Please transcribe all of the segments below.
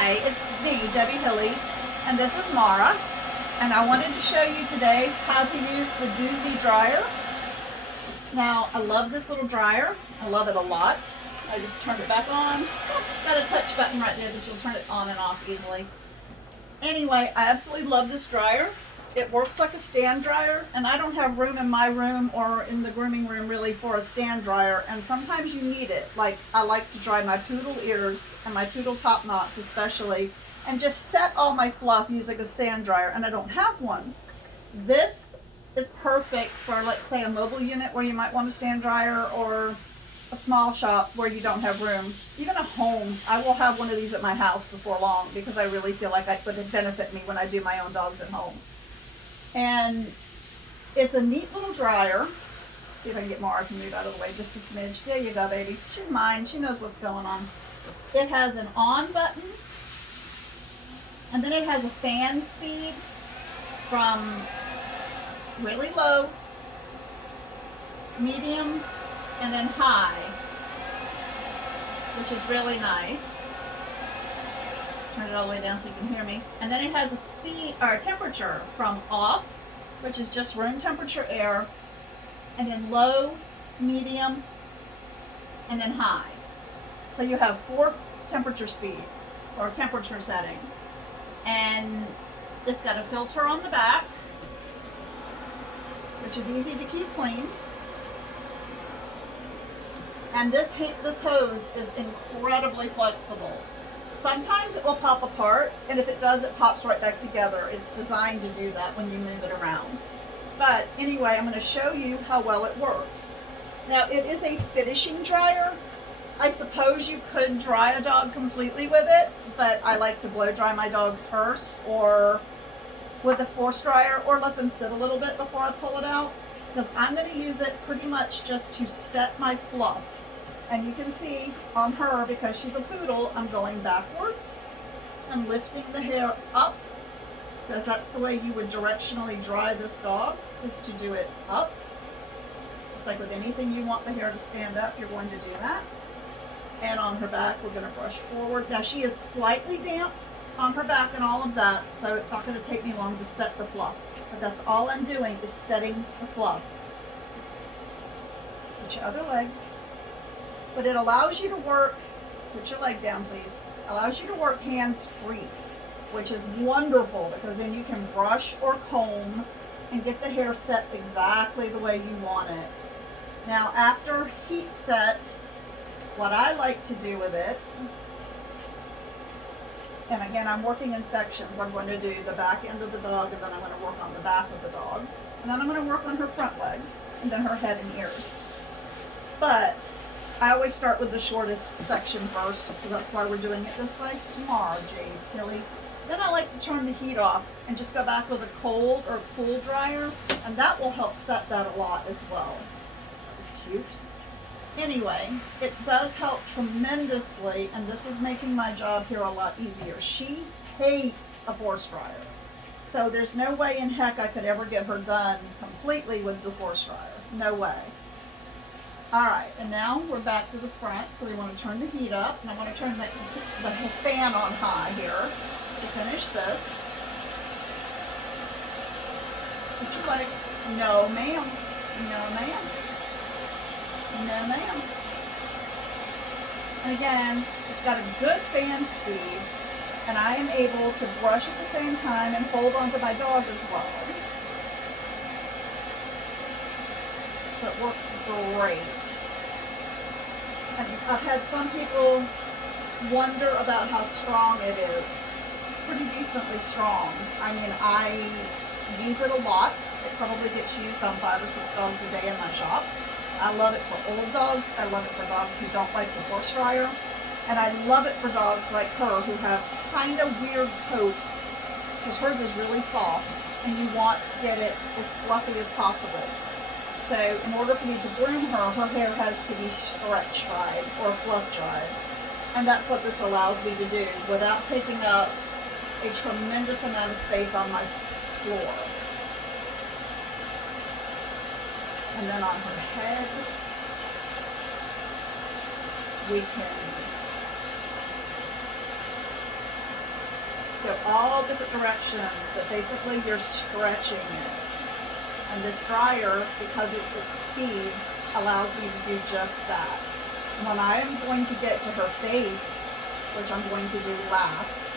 Hi, it's me, Debbie Hilly, and this is Mara, and I wanted to show you today how to use the DUZ Dryer. Now, I love this little dryer. I love it a lot. I just turned it back on. It's got a touch button right there that you'll turn it on and off easily. Anyway, I absolutely love this dryer. It works like a stand dryer, and I don't have room in my room or in the grooming room really for a stand dryer, and sometimes you need it. Like, I like to dry my poodle ears and my poodle top knots especially, and just set all my fluff using a sand dryer, and I don't have one. This is perfect for, let's say, a mobile unit where you might want a stand dryer, or a small shop where you don't have room. Even a home, I will have one of these at my house before long because I really feel like it would benefit me when I do my own dogs at home. And it's a neat little dryer. See if I can get Mara to move out of the way just a smidge. There you go, baby. She's mine. She knows what's going on. It has an on button, and then it has a fan speed from really low, medium, and then high, which is really nice. Turn it all the way down so you can hear me. And then it has a speed or a temperature from off, which is just room temperature air, and then low, medium, and then high. So you have 4 temperature speeds or temperature settings. And it's got a filter on the back, which is easy to keep clean. And this hose is incredibly flexible. Sometimes it will pop apart, and if it does, it pops right back together. It's designed to do that when you move it around. But anyway, I'm going to show you how well it works. Now, it is a finishing dryer. I suppose you could dry a dog completely with it, but I like to blow dry my dogs first, or with a force dryer, or let them sit a little bit before I pull it out, because I'm going to use it pretty much just to set my fluff. And you can see on her, because she's a poodle, I'm going backwards and lifting the hair up, because that's the way you would directionally dry this dog, is to do it up. Just like with anything you want the hair to stand up, you're going to do that. And on her back, we're going to brush forward. Now, she is slightly damp on her back and all of that, so it's not going to take me long to set the fluff. But that's all I'm doing, is setting the fluff. Switch your other leg. But it allows you to work, put your leg down please, allows you to work hands-free, which is wonderful, because then you can brush or comb and get the hair set exactly the way you want it. Now, after heat set, what I like to do with it, and again, I'm working in sections. I'm going to do the back end of the dog, and then I'm going to work on the back of the dog, and then I'm going to work on her front legs, and then her head and ears. But I always start with the shortest section first, so that's why we're doing it this way. Mara, Jade, Hilly. Then I like to turn the heat off and just go back with a cold or cool dryer, and that will help set that a lot as well. That was cute. Anyway, it does help tremendously, and this is making my job here a lot easier. She hates a force dryer, so there's no way in heck I could ever get her done completely with the force dryer. No way. Alright, and now we're back to the front, so we want to turn the heat up, and I want to turn the fan on high here to finish this. Switch your leg. No, ma'am. No, ma'am. No, ma'am. And again, it's got a good fan speed, and I am able to brush at the same time and hold onto my dog as well. So it works great. And I've had some people wonder about how strong it is. It's pretty decently strong. I mean, I use it a lot. It probably gets used on 5 or 6 dogs a day in my shop. I love it for old dogs. I love it for dogs who don't like the force dryer. And I love it for dogs like her who have kind of weird coats, because hers is really soft, and you want to get it as fluffy as possible. So in order for me to groom her, her hair has to be stretch dried or fluff dried. And that's what this allows me to do without taking up a tremendous amount of space on my floor. And then on her head, we can go all different directions, but basically you're stretching it. And this dryer, because it speeds, allows me to do just that. When I am going to get to her face, which I'm going to do last,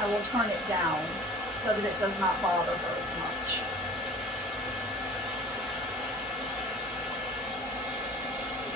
I will turn it down so that it does not bother her as much.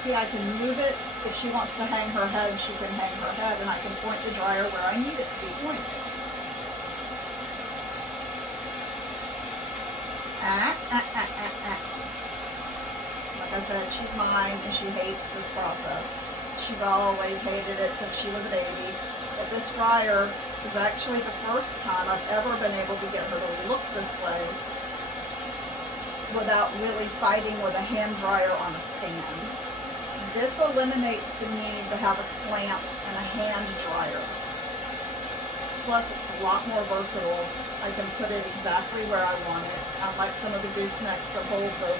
See, I can move it. If she wants to hang her head, she can hang her head, and I can point the dryer where I need it to be pointed. Like I said, she's mine, and she hates this process. She's always hated it since she was a baby. But this dryer is actually the first time I've ever been able to get her to look this way without really fighting with a hand dryer on a stand. This eliminates the need to have a clamp and a hand dryer. Plus, it's a lot more versatile. I can put it exactly where I want it. Unlike some of the goosenecks that hold the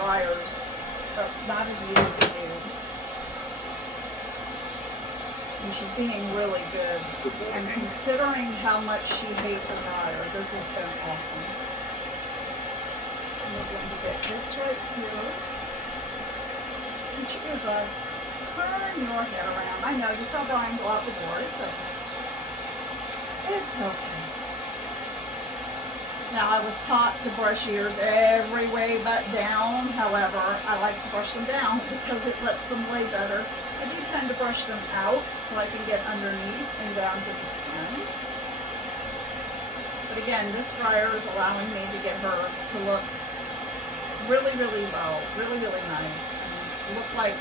dryers, it's not as easy to do. And she's being really good. And considering how much she hates a dryer, this has been awesome. I'm going to get this right here. Get your ear dry. Turn your head around. I know, you saw Brian go out the door. It's okay. It's okay. Now, I was taught to brush ears every way but down. However, I like to brush them down because it lets them lay better. I do tend to brush them out so I can get underneath and down to the skin. But again, this dryer is allowing me to get her to look really, really well, really, really nice. Look like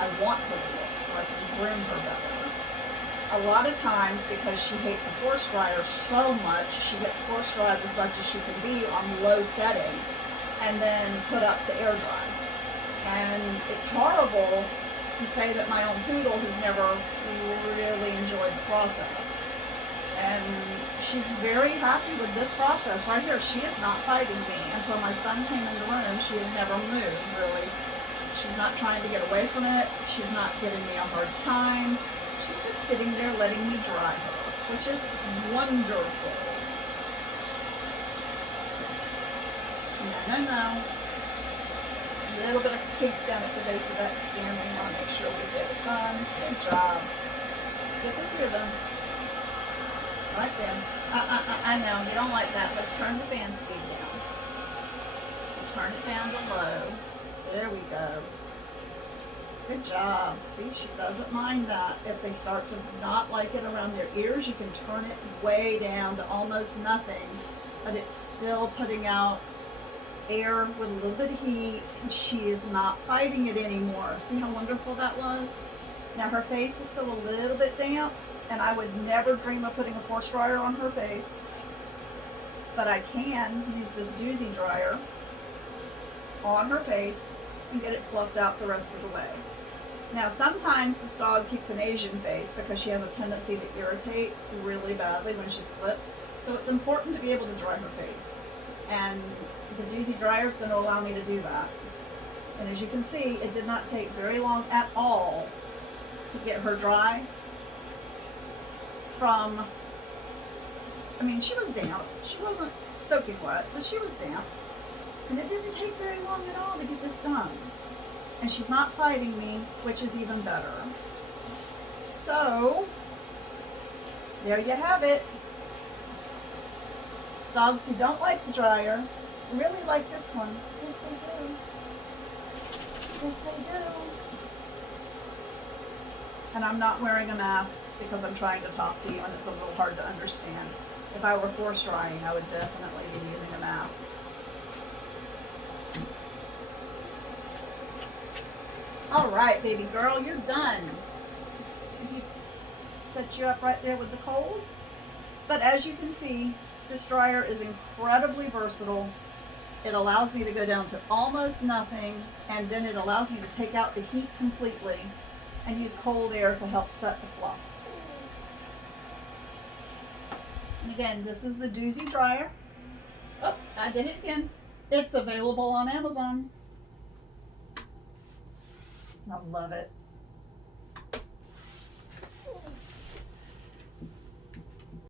I want her to look, so I can groom her better. A lot of times, because she hates a force dryer so much, she gets force dried as much as she can be on low setting and then put up to air dry. And it's horrible to say that my own poodle has never really enjoyed the process. And she's very happy with this process right here. She is not fighting me. Until my son came in the room, she had never moved, really. She's not trying to get away from it. She's not giving me a hard time. She's just sitting there letting me dry her, which is wonderful. No. A little bit of kink down at the base of that skin. We want to make sure we get it done. Good job. Let's get this here done. Right there. I know, you don't like that. Let's turn the fan speed down. We'll turn it down to low. There we go. Good job. See, she doesn't mind that. If they start to not like it around their ears, you can turn it way down to almost nothing, but it's still putting out air with a little bit of heat, and she is not fighting it anymore. See how wonderful that was? Now her face is still a little bit damp, and I would never dream of putting a force dryer on her face, but I can use this DUZ dryer on her face and get it fluffed out the rest of the way. Now, sometimes this dog keeps an Asian face because she has a tendency to irritate really badly when she's clipped. So it's important to be able to dry her face. And the DUZ dryer is going to allow me to do that. And as you can see, it did not take very long at all to get her dry. From, I mean, she was damp. She wasn't soaking wet, but she was damp. And it didn't take very long at all to get this done. And she's not fighting me, which is even better. So, there you have it. Dogs who don't like the dryer really like this one. Yes, they do. Yes, they do. And I'm not wearing a mask because I'm trying to talk to you and it's a little hard to understand. If I were force drying, I would definitely be using a mask. All right, baby girl, you're done. He set you up right there with the cold. But as you can see, this dryer is incredibly versatile. It allows me to go down to almost nothing, and then it allows me to take out the heat completely and use cold air to help set the fluff. And again, this is the DUZ dryer. Oh, I did it again. It's available on Amazon. I love it.